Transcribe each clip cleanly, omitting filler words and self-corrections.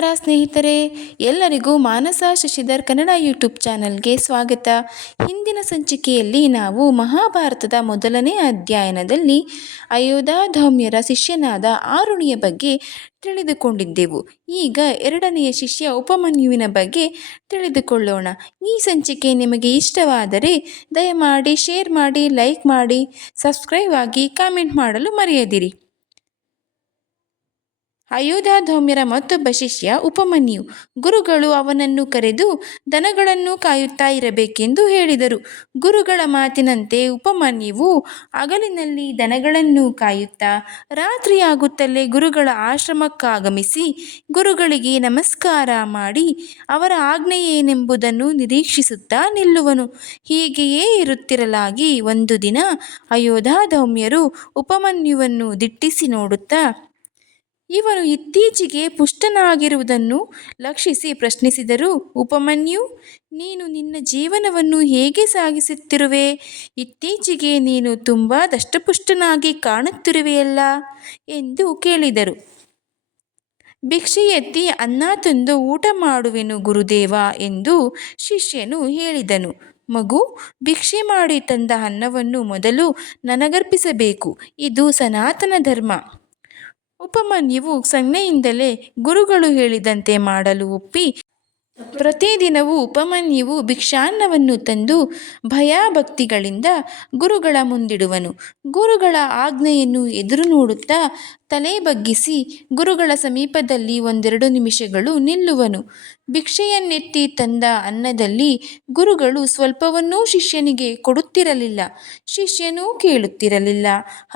ನಮಸ್ಕಾರ ಸ್ನೇಹಿತರೆ, ಎಲ್ಲರಿಗೂ ಮಾನಸ ಶಶಿಧರ್ ಕನ್ನಡ ಯೂಟ್ಯೂಬ್ ಚಾನಲ್ಗೆ ಸ್ವಾಗತ. ಹಿಂದಿನ ಸಂಚಿಕೆಯಲ್ಲಿ ನಾವು ಮಹಾಭಾರತದ ಮೊದಲನೇ ಅಧ್ಯಾಯದಲ್ಲಿ ಅಯೋಧ್ಯಾಧೌಮ್ಯರ ಶಿಷ್ಯನಾದ ಆರುಣಿಯ ಬಗ್ಗೆ ತಿಳಿದುಕೊಂಡಿದ್ದೆವು. ಈಗ ಎರಡನೆಯ ಶಿಷ್ಯ ಉಪಮನ್ಯುವಿನ ಬಗ್ಗೆ ತಿಳಿದುಕೊಳ್ಳೋಣ. ಈ ಸಂಚಿಕೆ ನಿಮಗೆ ಇಷ್ಟವಾದರೆ ದಯಮಾಡಿ ಶೇರ್ ಮಾಡಿ, ಲೈಕ್ ಮಾಡಿ, ಸಬ್ಸ್ಕ್ರೈಬ್ ಆಗಿ, ಕಾಮೆಂಟ್ ಮಾಡಲು ಮರೆಯದಿರಿ. ಅಯೋಧ್ಯಾಧೌಮ್ಯರ ಮತ್ತೊಬ್ಬ ಶಿಷ್ಯ ಉಪಮನ್ಯು. ಗುರುಗಳು ಅವನನ್ನು ಕರೆದು ದನಗಳನ್ನು ಕಾಯುತ್ತಾ ಇರಬೇಕೆಂದು ಹೇಳಿದರು. ಗುರುಗಳ ಮಾತಿನಂತೆ ಉಪಮನ್ಯುವು ಹಗಲಿನಲ್ಲಿ ದನಗಳನ್ನು ಕಾಯುತ್ತಾ ರಾತ್ರಿಯಾಗುತ್ತಲೇ ಗುರುಗಳ ಆಶ್ರಮಕ್ಕಾಗಮಿಸಿ ಗುರುಗಳಿಗೆ ನಮಸ್ಕಾರ ಮಾಡಿ ಅವರ ಆಜ್ಞೆ ಏನೆಂಬುದನ್ನು ನಿರೀಕ್ಷಿಸುತ್ತಾ ನಿಲ್ಲುವನು. ಹೀಗೆಯೇ ಇರುತ್ತಿರಲಾಗಿ ಒಂದು ದಿನ ಅಯೋಧ್ಯಾಧೌಮ್ಯರು ಉಪಮನ್ಯುವನ್ನು ದಿಟ್ಟಿಸಿ ನೋಡುತ್ತಾ ಇವನು ಇತ್ತೀಚೆಗೆ ಪುಷ್ಟನಾಗಿರುವುದನ್ನು ಲಕ್ಷಿಸಿ ಪ್ರಶ್ನಿಸಿದರು. ಉಪಮನ್ಯು, ನೀನು ನಿನ್ನ ಜೀವನವನ್ನು ಹೇಗೆ ಸಾಗಿಸುತ್ತಿರುವೆ? ಇತ್ತೀಚೆಗೆ ನೀನು ತುಂಬ ದಷ್ಟಪುಷ್ಟನಾಗಿ ಕಾಣುತ್ತಿರುವೆಯಲ್ಲ ಎಂದು ಕೇಳಿದರು. ಭಿಕ್ಷೆ ಎತ್ತಿ ಅನ್ನ ತಂದು ಊಟ ಮಾಡುವೆನು ಗುರುದೇವ ಎಂದು ಶಿಷ್ಯನು ಹೇಳಿದನು. ಮಗು, ಭಿಕ್ಷೆ ಮಾಡಿ ತಂದ ಅನ್ನವನ್ನು ಮೊದಲು ನನಗರ್ಪಿಸಬೇಕು. ಇದು ಸನಾತನ ಧರ್ಮ. ಉಪಮನ್ಯುವು ಸನ್ನೆಯಿಂದಲೇ ಗುರುಗಳು ಹೇಳಿದಂತೆ ಮಾಡಲು ಒಪ್ಪಿ ಪ್ರತಿದಿನವೂ ಉಪಮನ್ಯುವು ಭಿಕ್ಷಾನ್ನವನ್ನು ತಂದು ಭಯಭಕ್ತಿಗಳಿಂದ ಗುರುಗಳ ಮುಂದಿಡುವನು. ಗುರುಗಳ ಆಜ್ಞೆಯನ್ನು ಎದುರು ನೋಡುತ್ತಾ ತಲೆ ಬಗ್ಗಿಸಿ ಗುರುಗಳ ಸಮೀಪದಲ್ಲಿ 1-2 ನಿಮಿಷಗಳು ನಿಲ್ಲುವನು. ಭಿಕ್ಷೆಯನ್ನೆತ್ತಿ ತಂದ ಅನ್ನದಲ್ಲಿ ಗುರುಗಳು ಸ್ವಲ್ಪವನ್ನೂ ಶಿಷ್ಯನಿಗೆ ಕೊಡುತ್ತಿರಲಿಲ್ಲ. ಶಿಷ್ಯನೂ ಕೇಳುತ್ತಿರಲಿಲ್ಲ.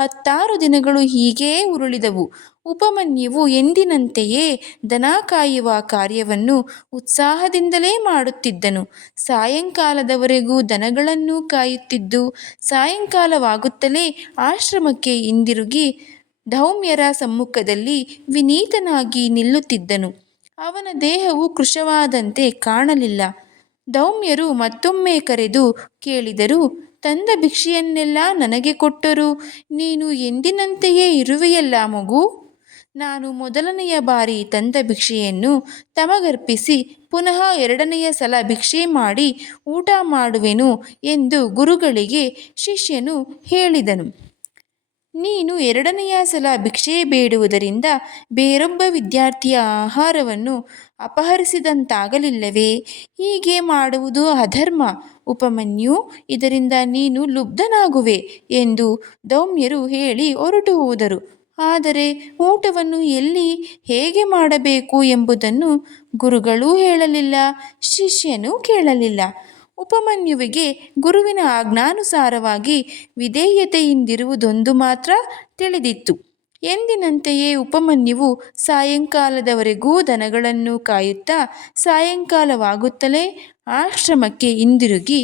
10 ದಿನಗಳು ಹೀಗೇ ಉರುಳಿದವು. ಉಪಮನ್ಯುವು ಎಂದಿನಂತೆಯೇ ದನ ಕಾಯುವ ಕಾರ್ಯವನ್ನು ಉತ್ಸಾಹದಿಂದಲೇ ಮಾಡುತ್ತಿದ್ದನು. ಸಾಯಂಕಾಲದವರೆಗೂ ದನಗಳನ್ನು ಕಾಯುತ್ತಿದ್ದು ಸಾಯಂಕಾಲವಾಗುತ್ತಲೇ ಆಶ್ರಮಕ್ಕೆ ಹಿಂದಿರುಗಿ ಧೌಮ್ಯರ ಸಮ್ಮುಖದಲ್ಲಿ ವಿನೀತನಾಗಿ ನಿಲ್ಲುತ್ತಿದ್ದನು. ಅವನ ದೇಹವು ಕೃಶವಾದಂತೆ ಕಾಣಲಿಲ್ಲ. ಧೌಮ್ಯರು ಮತ್ತೊಮ್ಮೆ ಕರೆದು ಕೇಳಿದರು, ತಂದ ಭಿಕ್ಷೆಯನ್ನೆಲ್ಲ ನನಗೆ ಕೊಟ್ಟರೂ ನೀನು ಎಂದಿನಂತೆಯೇ ಇರುವೆಯಲ್ಲ ಮಗು? ನಾನು ಮೊದಲನೆಯ ಬಾರಿ ತಂದ ಭಿಕ್ಷೆಯನ್ನು ತಮಗರ್ಪಿಸಿ ಪುನಃ 2ನೆಯ ಸಲ ಭಿಕ್ಷೆ ಮಾಡಿ ಊಟ ಮಾಡುವೆನು ಎಂದು ಗುರುಗಳಿಗೆ ಶಿಷ್ಯನು ಹೇಳಿದನು. ನೀನು 2ನೆಯ ಸಲ ಭಿಕ್ಷೆ ಬೇಡುವುದರಿಂದ ಬೇರೊಬ್ಬ ವಿದ್ಯಾರ್ಥಿಯ ಆಹಾರವನ್ನು ಅಪಹರಿಸಿದಂತಾಗಲಿಲ್ಲವೇ? ಹೀಗೆ ಮಾಡುವುದು ಅಧರ್ಮ ಉಪಮನ್ಯು, ಇದರಿಂದ ನೀನು ಲುಬ್ಧನಾಗುವೆ ಎಂದು ಧೌಮ್ಯರು ಹೇಳಿ ಹೊರಟು ಹೋದರು. ಆದರೆ ಊಟವನ್ನು ಎಲ್ಲಿ ಹೇಗೆ ಮಾಡಬೇಕು ಎಂಬುದನ್ನು ಗುರುಗಳೂ ಹೇಳಲಿಲ್ಲ, ಶಿಷ್ಯನೂ ಕೇಳಲಿಲ್ಲ. ಉಪಮನ್ಯುವಿಗೆ ಗುರುವಿನ ಆಜ್ಞಾನುಸಾರವಾಗಿ ವಿಧೇಯತೆಯಿಂದಿರುವುದೊಂದು ಮಾತ್ರ ತಿಳಿದಿತ್ತು. ಎಂದಿನಂತೆಯೇ ಉಪಮನ್ಯುವು ಸಾಯಂಕಾಲದವರೆಗೂ ದನಗಳನ್ನು ಕಾಯುತ್ತಾ ಸಾಯಂಕಾಲವಾಗುತ್ತಲೇ ಆಶ್ರಮಕ್ಕೆ ಹಿಂದಿರುಗಿ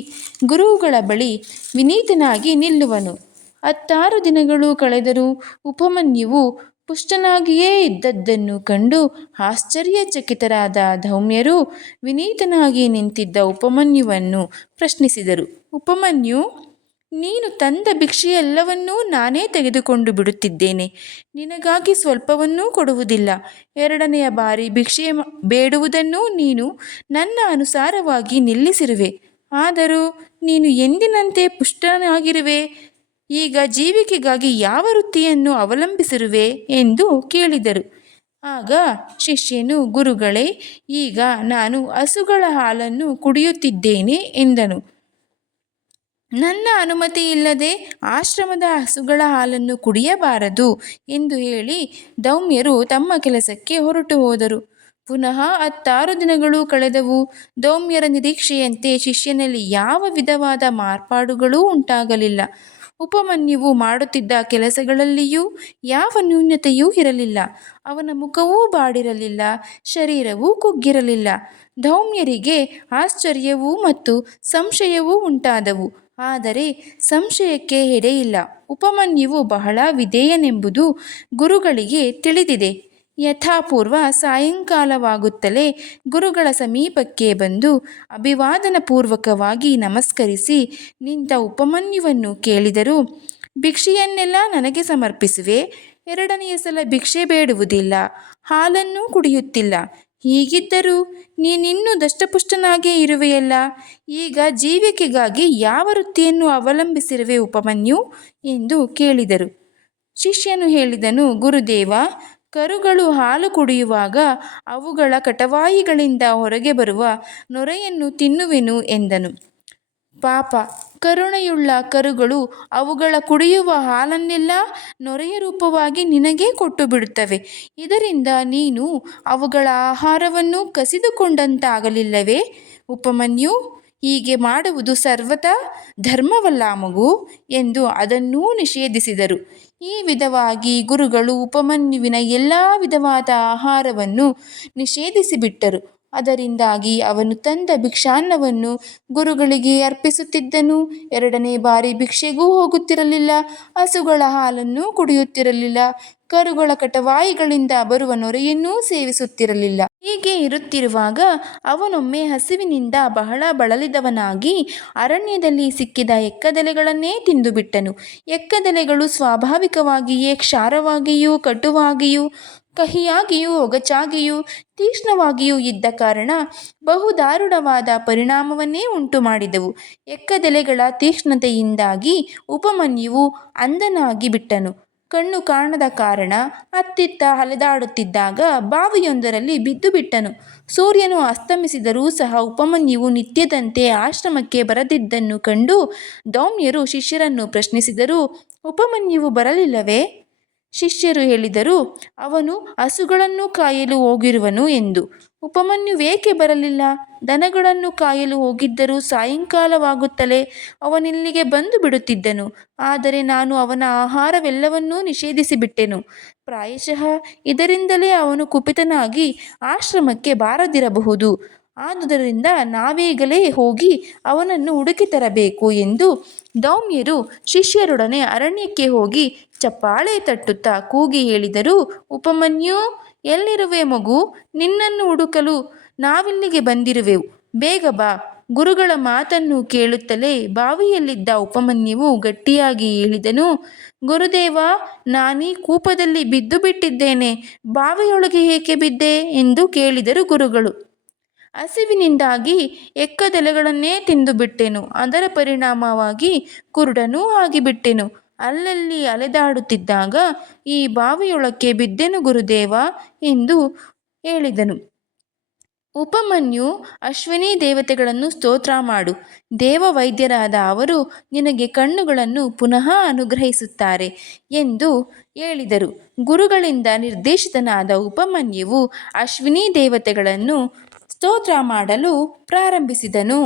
ಗುರುಗಳ ಬಳಿ ವಿನೀತನಾಗಿ ನಿಲ್ಲುವನು. 10 ದಿನಗಳು ಕಳೆದರೂ ಉಪಮನ್ಯುವು ಪುಷ್ಟನಾಗಿಯೇ ಇದ್ದದ್ದನ್ನು ಕಂಡು ಆಶ್ಚರ್ಯಚಕಿತರಾದ ಧೌಮ್ಯರು ವಿನೀತನಾಗಿ ನಿಂತಿದ್ದ ಉಪಮನ್ಯುವನ್ನು ಪ್ರಶ್ನಿಸಿದರು. ಉಪಮನ್ಯು, ನೀನು ತಂದ ಭಿಕ್ಷೆಯೆಲ್ಲವನ್ನೂ ನಾನೇ ತೆಗೆದುಕೊಂಡು ಬಿಡುತ್ತಿದ್ದೇನೆ. ನಿನಗಾಗಿ ಸ್ವಲ್ಪವನ್ನೂ ಕೊಡುವುದಿಲ್ಲ. 2ನೆಯ ಬಾರಿ ಭಿಕ್ಷೆ ಬೇಡುವುದನ್ನು ನೀನು ನನ್ನ ಅನುಸಾರವಾಗಿ ನಿಲ್ಲಿಸಿರುವೆ. ಆದರೂ ನೀನು ಎಂದಿನಂತೆ ಪುಷ್ಟನಾಗಿರುವೆ. ಈಗ ಜೀವಿಕೆಗಾಗಿ ಯಾವ ವೃತ್ತಿಯನ್ನು ಅವಲಂಬಿಸಿರುವೆ ಎಂದು ಕೇಳಿದರು. ಆಗ ಶಿಷ್ಯನು, ಗುರುಗಳೇ, ಈಗ ನಾನು ಹಸುಗಳ ಹಾಲನ್ನು ಕುಡಿಯುತ್ತಿದ್ದೇನೆ ಎಂದನು. ನನ್ನ ಅನುಮತಿ ಇಲ್ಲದೆ ಆಶ್ರಮದ ಹಸುಗಳ ಹಾಲನ್ನು ಕುಡಿಯಬಾರದು ಎಂದು ಹೇಳಿ ಧೌಮ್ಯರು ತಮ್ಮ ಕೆಲಸಕ್ಕೆ ಹೊರಟು ಹೋದರು. ಪುನಃ 10 ದಿನಗಳು ಕಳೆದವು. ಧೌಮ್ಯರ ನಿರೀಕ್ಷೆಯಂತೆ ಶಿಷ್ಯನಲ್ಲಿ ಯಾವ ವಿಧವಾದ ಮಾರ್ಪಾಡುಗಳೂ ಉಂಟಾಗಲಿಲ್ಲ. ಉಪಮನ್ಯುವು ಮಾಡುತ್ತಿದ್ದ ಕೆಲಸಗಳಲ್ಲಿಯೂ ಯಾವ ನ್ಯೂನತೆಯೂ ಇರಲಿಲ್ಲ. ಅವನ ಮುಖವೂ ಬಾಡಿರಲಿಲ್ಲ, ಶರೀರವೂ ಕುಗ್ಗಿರಲಿಲ್ಲ. ಧೌಮ್ಯರಿಗೆ ಆಶ್ಚರ್ಯವೂ ಮತ್ತು ಸಂಶಯವೂ ಉಂಟಾದವು. ಆದರೆ ಸಂಶಯಕ್ಕೆ ಎಡೆಯಿಲ್ಲ. ಉಪಮನ್ಯುವು ಬಹಳ ವಿಧೇಯನೆಂಬುದು ಗುರುಗಳಿಗೆ ತಿಳಿದಿದೆ. ಯಥಾಪೂರ್ವ ಸಾಯಂಕಾಲವಾಗುತ್ತಲೇ ಗುರುಗಳ ಸಮೀಪಕ್ಕೆ ಬಂದು ಅಭಿವಾದನಪೂರ್ವಕವಾಗಿ ನಮಸ್ಕರಿಸಿ ನಿಂತ ಉಪಮನ್ಯುವನ್ನು ಕೇಳಿದರು. ಭಿಕ್ಷೆಯನ್ನೆಲ್ಲ ನನಗೆ ಸಮರ್ಪಿಸುವೆ. 2ನೆಯ ಸಲ ಭಿಕ್ಷೆ ಬೇಡುವುದಿಲ್ಲ, ಹಾಲನ್ನೂ ಕುಡಿಯುತ್ತಿಲ್ಲ. ಹೀಗಿದ್ದರೂ ನೀನಿನ್ನೂ ದಷ್ಟಪುಷ್ಟನಾಗೇ ಇರುವೆಯಲ್ಲ. ಈಗ ಜೀವಿಕೆಗಾಗಿ ಯಾವ ವೃತ್ತಿಯನ್ನು ಅವಲಂಬಿಸಿರುವೆ ಉಪಮನ್ಯು ಎಂದು ಕೇಳಿದರು. ಶಿಷ್ಯನು ಹೇಳಿದನು, ಗುರುದೇವ, ಕರುಗಳು ಹಾಲು ಕುಡಿಯುವಾಗ ಅವುಗಳ ಕಟವಾಯಿಗಳಿಂದ ಹೊರಗೆ ಬರುವ ನೊರೆಯನ್ನು ತಿನ್ನುವೆನು ಎಂದನು. ಪಾಪ, ಕರುಣೆಯುಳ್ಳ ಕರುಗಳು ಅವುಗಳ ಕುಡಿಯುವ ಹಾಲನ್ನೆಲ್ಲ ನೊರೆಯ ರೂಪವಾಗಿ ನಿನಗೇ ಕೊಟ್ಟು ಬಿಡುತ್ತವೆ. ಇದರಿಂದ ನೀನು ಅವುಗಳ ಆಹಾರವನ್ನು ಕಸಿದುಕೊಂಡಂತಾಗಲಿಲ್ಲವೇ ಉಪಮನ್ಯು? ಹೀಗೆ ಮಾಡುವುದು ಸರ್ವಥಾ ಧರ್ಮವಲ್ಲ ಮಗು ಎಂದು ಅದನ್ನೂ ನಿಷೇಧಿಸಿದರು. ಈ ವಿಧವಾಗಿ ಗುರುಗಳು ಉಪಮನ್ಯುವಿನ ಎಲ್ಲ ವಿಧವಾದ ಆಹಾರವನ್ನು ನಿಷೇಧಿಸಿಬಿಟ್ಟರು. ಅದರಿಂದಾಗಿ ಅವನು ತಂದ ಭಿಕ್ಷಾನ್ನವನ್ನು ಗುರುಗಳಿಗೆ ಅರ್ಪಿಸುತ್ತಿದ್ದನು. ಎರಡನೇ ಬಾರಿ ಭಿಕ್ಷೆಗೂ ಹೋಗುತ್ತಿರಲಿಲ್ಲ. ಹಸುಗಳ ಹಾಲನ್ನು ಕುಡಿಯುತ್ತಿರಲಿಲ್ಲ. ಕರುಗಳ ಕಟವಾಯಿಗಳಿಂದ ಬರುವ ನೊರೆಯನ್ನೂ ಸೇವಿಸುತ್ತಿರಲಿಲ್ಲ. ಹೀಗೆ ಇರುತ್ತಿರುವಾಗ ಅವನೊಮ್ಮೆ ಹಸಿವಿನಿಂದ ಬಹಳ ಬಳಲಿದವನಾಗಿ ಅರಣ್ಯದಲ್ಲಿ ಸಿಕ್ಕಿದ ಎಕ್ಕದೆಲೆಗಳನ್ನೇ ತಿಂದುಬಿಟ್ಟನು. ಎಕ್ಕದೆಲೆಗಳು ಸ್ವಾಭಾವಿಕವಾಗಿಯೇ ಕ್ಷಾರವಾಗಿಯೂ ಕಟುವಾಗಿಯೂ ಕಹಿಯಾಗಿಯೂ ಒಗಚಾಗಿಯೂ ತೀಕ್ಷ್ಣವಾಗಿಯೂ ಇದ್ದ ಕಾರಣ ಬಹುದಾರುಣವಾದ ಪರಿಣಾಮವನ್ನೇ ಉಂಟುಮಾಡಿದವು. ಎಕ್ಕದೆಲೆಗಳ ತೀಕ್ಷ್ಣತೆಯಿಂದಾಗಿ ಉಪಮನ್ಯುವು ಅಂಧನಾಗಿ ಬಿಟ್ಟನು. ಕಣ್ಣು ಕಾಣದ ಕಾರಣ ಅತ್ತಿತ್ತ ಅಲೆದಾಡುತ್ತಿದ್ದಾಗ ಬಾವಿಯೊಂದರಲ್ಲಿ ಬಿದ್ದುಬಿಟ್ಟನು. ಸೂರ್ಯನು ಅಸ್ತಮಿಸಿದರೂ ಸಹ ಉಪಮನ್ಯುವು ನಿತ್ಯದಂತೆ ಆಶ್ರಮಕ್ಕೆ ಬರದಿದ್ದನ್ನು ಕಂಡು ಧೌಮ್ಯರು ಶಿಷ್ಯರನ್ನು ಪ್ರಶ್ನಿಸಿದರು, ಉಪಮನ್ಯುವು ಬರಲಿಲ್ಲವೇ? ಶಿಷ್ಯರು ಹೇಳಿದರು, ಅವನು ಹಸುಗಳನ್ನು ಕಾಯಲು ಹೋಗಿರುವನು ಎಂದು. ಉಪಮನ್ಯುವೇಕೆ ಬರಲಿಲ್ಲ? ದನಗಳನ್ನು ಕಾಯಲು ಹೋಗಿದ್ದರೂ ಸಾಯಂಕಾಲವಾಗುತ್ತಲೇ ಅವನಿಲ್ಲಿಗೆ ಬಂದು ಬಿಡುತ್ತಿದ್ದನು. ಆದರೆ ನಾನು ಅವನ ಆಹಾರವೆಲ್ಲವನ್ನೂ ನಿಷೇಧಿಸಿಬಿಟ್ಟೆನು. ಪ್ರಾಯಶಃ ಇದರಿಂದಲೇ ಅವನು ಕುಪಿತನಾಗಿ ಆಶ್ರಮಕ್ಕೆ ಬಾರದಿರಬಹುದು. ಆದುದರಿಂದ ನಾವೀಗಲೇ ಹೋಗಿ ಅವನನ್ನು ಹುಡುಕಿ ತರಬೇಕು ಎಂದು ಧೌಮ್ಯರು ಶಿಷ್ಯರೊಡನೆ ಅರಣ್ಯಕ್ಕೆ ಹೋಗಿ ಚಪ್ಪಾಳೆ ತಟ್ಟುತ್ತಾ ಕೂಗಿ ಹೇಳಿದರು, ಉಪಮನ್ಯು, ಎಲ್ಲಿರುವೆ ಮಗು? ನಿನ್ನನ್ನು ಹುಡುಕಲು ನಾವಿಲ್ಲಿಗೆ ಬಂದಿರುವೆವು. ಬೇಗ ಬಾ. ಗುರುಗಳ ಮಾತನ್ನು ಕೇಳುತ್ತಲೇ ಬಾವಿಯಲ್ಲಿದ್ದ ಉಪಮನ್ಯುವು ಗಟ್ಟಿಯಾಗಿ ಹೇಳಿದನು, ಗುರುದೇವ, ನಾನೀ ಕೂಪದಲ್ಲಿ ಬಿದ್ದು ಬಿಟ್ಟಿದ್ದೇನೆ. ಬಾವಿಯೊಳಗೆ ಏಕೆ ಬಿದ್ದೆ ಎಂದು ಕೇಳಿದರು ಗುರುಗಳು. ಹಸಿವಿನಿಂದಾಗಿ ಎಕ್ಕದೆಲೆಗಳನ್ನೇ ತಿಂದುಬಿಟ್ಟೆನು. ಅದರ ಪರಿಣಾಮವಾಗಿ ಕುರುಡನೂ ಆಗಿಬಿಟ್ಟೆನು. ಅಲ್ಲಲ್ಲಿ ಅಲೆದಾಡುತ್ತಿದ್ದಾಗ ಈ ಬಾವಿಯೊಳಕ್ಕೆ ಬಿದ್ದೆನು ಗುರುದೇವ ಎಂದು ಹೇಳಿದನು. ಉಪಮನ್ಯು, ಅಶ್ವಿನಿ ದೇವತೆಗಳನ್ನು ಸ್ತೋತ್ರ ಮಾಡು. ದೇವವೈದ್ಯರಾದ ಅವರು ನಿನಗೆ ಕಣ್ಣುಗಳನ್ನು ಪುನಃ ಅನುಗ್ರಹಿಸುತ್ತಾರೆ ಎಂದು ಹೇಳಿದರು. ಗುರುಗಳಿಂದ ನಿರ್ದೇಶಿತನಾದ ಉಪಮನ್ಯುವು ಅಶ್ವಿನಿ ದೇವತೆಗಳನ್ನು ಸ್ತೋತ್ರ ಮಾಡಲು ಪ್ರಾರಂಭಿಸಿದನು.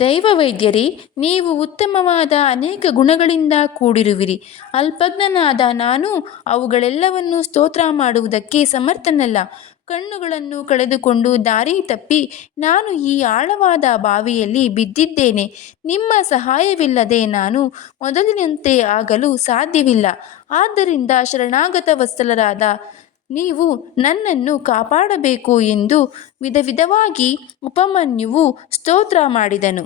ದೈವವೈದ್ಯರೇ, ನೀವು ಉತ್ತಮವಾದ ಅನೇಕ ಗುಣಗಳಿಂದ ಕೂಡಿರುವಿರಿ. ಅಲ್ಪಜ್ಞನಾದ ನಾನು ಅವುಗಳೆಲ್ಲವನ್ನೂ ಸ್ತೋತ್ರ ಮಾಡುವುದಕ್ಕೆ ಸಮರ್ಥನಲ್ಲ. ಕಣ್ಣುಗಳನ್ನು ಕಳೆದುಕೊಂಡು ದಾರಿ ತಪ್ಪಿ ನಾನು ಈ ಆಳವಾದ ಬಾವಿಯಲ್ಲಿ ಬಿದ್ದಿದ್ದೇನೆ. ನಿಮ್ಮ ಸಹಾಯವಿಲ್ಲದೆ ನಾನು ಮೊದಲಿನಂತೆ ಆಗಲು ಸಾಧ್ಯವಿಲ್ಲ. ಆದ್ದರಿಂದ ಶರಣಾಗತ ವತ್ಸಲರಾದ ನೀವು ನನ್ನನ್ನು ಕಾಪಾಡಬೇಕು ಎಂದು ವಿಧವಾಗಿ ಉಪಮನ್ಯುವು ಸ್ತೋತ್ರ ಮಾಡಿದನು.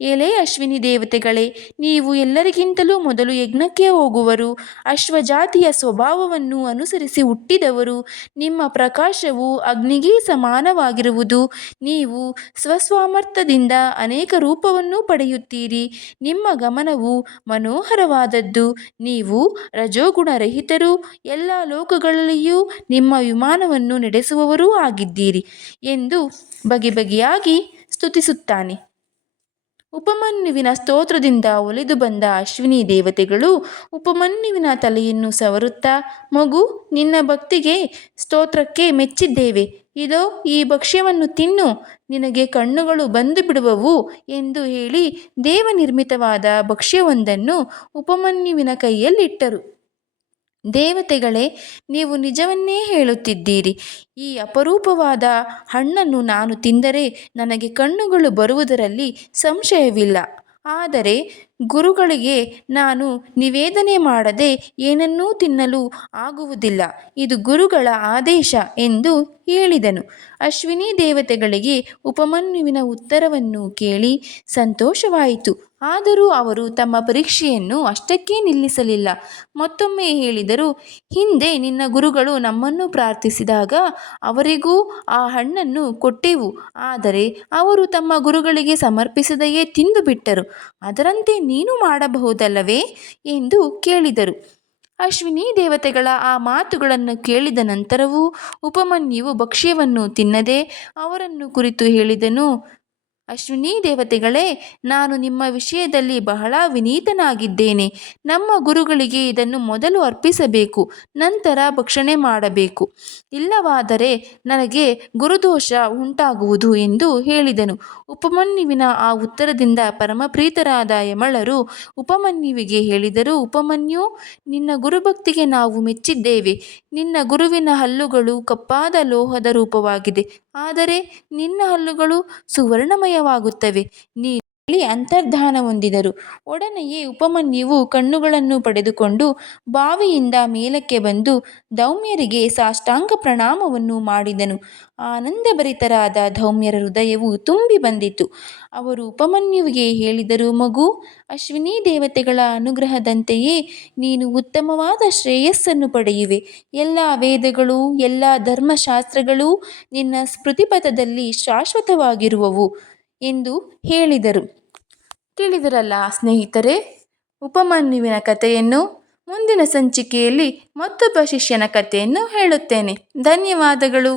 ಎಲೇ ಅಶ್ವಿನಿ ದೇವತೆಗಳೇ, ನೀವು ಎಲ್ಲರಿಗಿಂತಲೂ ಮೊದಲು ಯಜ್ಞಕ್ಕೆ ಹೋಗುವರು. ಅಶ್ವಜಾತಿಯ ಸ್ವಭಾವವನ್ನು ಅನುಸರಿಸಿ ಹುಟ್ಟಿದವರು. ನಿಮ್ಮ ಪ್ರಕಾಶವು ಅಗ್ನಿಗೆ ಸಮಾನವಾಗಿರುವುದು. ನೀವು ಸ್ವಸ್ವಾಮರ್ಥ್ಯದಿಂದ ಅನೇಕ ರೂಪವನ್ನು ಪಡೆಯುತ್ತೀರಿ. ನಿಮ್ಮ ಗಮನವು ಮನೋಹರವಾದದ್ದು. ನೀವು ರಜೋಗುಣರಹಿತರೂ ಎಲ್ಲ ಲೋಕಗಳಲ್ಲಿಯೂ ನಿಮ್ಮ ವಿಮಾನವನ್ನು ನಡೆಸುವವರೂ ಆಗಿದ್ದೀರಿ ಎಂದು ಬಗೆಬಗೆಯಾಗಿ ಸ್ತುತಿಸುತ್ತಾನೆ. ಉಪಮನ್ಯುವಿನ ಸ್ತೋತ್ರದಿಂದ ಒಲಿದು ಬಂದ ಅಶ್ವಿನಿ ದೇವತೆಗಳು ಉಪಮನ್ಯುವಿನ ತಲೆಯನ್ನು ಸವರುತ್ತಾ, ಮಗು, ನಿನ್ನ ಭಕ್ತಿಗೆ ಸ್ತೋತ್ರಕ್ಕೆ ಮೆಚ್ಚಿದ್ದೇವೆ. ಇದೋ ಈ ಭಕ್ಷ್ಯವನ್ನು ತಿನ್ನು, ನಿನಗೆ ಕಣ್ಣುಗಳು ಬಂದು ಬಿಡುವವು ಎಂದು ಹೇಳಿ ದೇವನಿರ್ಮಿತವಾದ ಭಕ್ಷ್ಯವೊಂದನ್ನು ಉಪಮನ್ಯುವಿನ ಕೈಯಲ್ಲಿಟ್ಟರು. ದೇವತೆಗಳೇ, ನೀವು ನಿಜವನ್ನೇ ಹೇಳುತ್ತಿದ್ದೀರಿ. ಈ ಅಪರೂಪವಾದ ಹಣ್ಣನ್ನು ನಾನು ತಿಂದರೆ ನನಗೆ ಕಣ್ಣುಗಳು ಬರುವುದರಲ್ಲಿ ಸಂಶಯವಿಲ್ಲ. ಆದರೆ ಗುರುಗಳಿಗೆ ನಾನು ನಿವೇದನೆ ಮಾಡದೆ ಏನನ್ನೂ ತಿನ್ನಲು ಆಗುವುದಿಲ್ಲ. ಇದು ಗುರುಗಳ ಆದೇಶ ಎಂದು ಹೇಳಿದನು. ಅಶ್ವಿನಿ ದೇವತೆಗಳಿಗೆ ಉಪಮನ್ಯುವಿನ ಉತ್ತರವನ್ನು ಕೇಳಿ ಸಂತೋಷವಾಯಿತು. ಆದರೂ ಅವರು ತಮ್ಮ ಪರೀಕ್ಷೆಯನ್ನು ಅಷ್ಟಕ್ಕೇ ನಿಲ್ಲಿಸಲಿಲ್ಲ. ಮತ್ತೊಮ್ಮೆ ಹೇಳಿದರು, ಹಿಂದೆ ನಿನ್ನ ಗುರುಗಳು ನಮ್ಮನ್ನು ಪ್ರಾರ್ಥಿಸಿದಾಗ ಅವರಿಗೂ ಆ ಹಣ್ಣನ್ನು ಕೊಟ್ಟೆವು, ಆದರೆ ಅವರು ತಮ್ಮ ಗುರುಗಳಿಗೆ ಸಮರ್ಪಿಸದೆಯೇ ತಿಂದು ಬಿಟ್ಟರು. ಅದರಂತೆ ನೀನು ಮಾಡಬಹುದಲ್ಲವೇ ಎಂದು ಕೇಳಿದರು. ಅಶ್ವಿನಿ ದೇವತೆಗಳ ಆ ಮಾತುಗಳನ್ನು ಕೇಳಿದ ನಂತರವೂ ಉಪಮನ್ಯುವು ಭಕ್ಷ್ಯವನ್ನು ತಿನ್ನದೆ ಅವರನ್ನು ಕುರಿತು ಹೇಳಿದನು, ಅಶ್ವಿನಿ ದೇವತೆಗಳೇ, ನಾನು ನಿಮ್ಮ ವಿಷಯದಲ್ಲಿ ಬಹಳ ವಿನೀತನಾಗಿದ್ದೇನೆ. ನಮ್ಮ ಗುರುಗಳಿಗೆ ಇದನ್ನು ಮೊದಲು ಅರ್ಪಿಸಬೇಕು, ನಂತರ ಭಕ್ಷಣೆ ಮಾಡಬೇಕು. ಇಲ್ಲವಾದರೆ ನನಗೆ ಗುರುದೋಷ ಉಂಟಾಗುವುದು ಎಂದು ಹೇಳಿದನು. ಉಪಮನ್ಯುವಿನ ಆ ಉತ್ತರದಿಂದ ಪರಮಪ್ರೀತರಾದ ಯಮಳರು ಉಪಮನ್ಯುವಿಗೆ ಹೇಳಿದರು, ಉಪಮನ್ಯು, ನಿನ್ನ ಗುರುಭಕ್ತಿಗೆ ನಾವು ಮೆಚ್ಚಿದ್ದೇವೆ. ನಿನ್ನ ಗುರುವಿನ ಹಲ್ಲುಗಳು ಕಪ್ಪಾದ ಲೋಹದ ರೂಪವಾಗಿದೆ, ಆದರೆ ನಿನ್ನ ಹಲ್ಲುಗಳು ಸುವರ್ಣಮಯವಾಗುತ್ತವೆ. ನೀನು ಹೇಳಿ ಅಂತರ್ಧಾನ ಹೊಂದಿದರು. ಒಡನೆಯೇ ಉಪಮನ್ಯುವು ಕಣ್ಣುಗಳನ್ನು ಪಡೆದುಕೊಂಡು ಬಾವಿಯಿಂದ ಮೇಲಕ್ಕೆ ಬಂದು ಧೌಮ್ಯರಿಗೆ ಸಾಷ್ಟಾಂಗ ಪ್ರಣಾಮವನ್ನು ಮಾಡಿದನು. ಆನಂದಭರಿತರಾದ ಧೌಮ್ಯರ ಹೃದಯವು ತುಂಬಿ ಬಂದಿತು. ಅವರು ಉಪಮನ್ಯುವಿಗೆ ಹೇಳಿದರು, ಮಗು, ಅಶ್ವಿನಿ ದೇವತೆಗಳ ಅನುಗ್ರಹದಂತೆಯೇ ನೀನು ಉತ್ತಮವಾದ ಶ್ರೇಯಸ್ಸನ್ನು ಪಡೆಯುವೆ. ಎಲ್ಲ ವೇದಗಳು, ಎಲ್ಲ ಧರ್ಮಶಾಸ್ತ್ರಗಳೂ ನಿನ್ನ ಸ್ಮೃತಿಪಥದಲ್ಲಿ ಶಾಶ್ವತವಾಗಿರುವವು ಎಂದು ಹೇಳಿದರು. ತಿಳಿದರಲ್ಲ ಸ್ನೇಹಿತರೆ ಉಪಮನ್ಯುವಿನ ಕಥೆಯನ್ನು. ಮುಂದಿನ ಸಂಚಿಕೆಯಲ್ಲಿ ಮತ್ತೊಬ್ಬ ಶಿಷ್ಯನ ಕಥೆಯನ್ನು ಹೇಳುತ್ತೇನೆ. ಧನ್ಯವಾದಗಳು.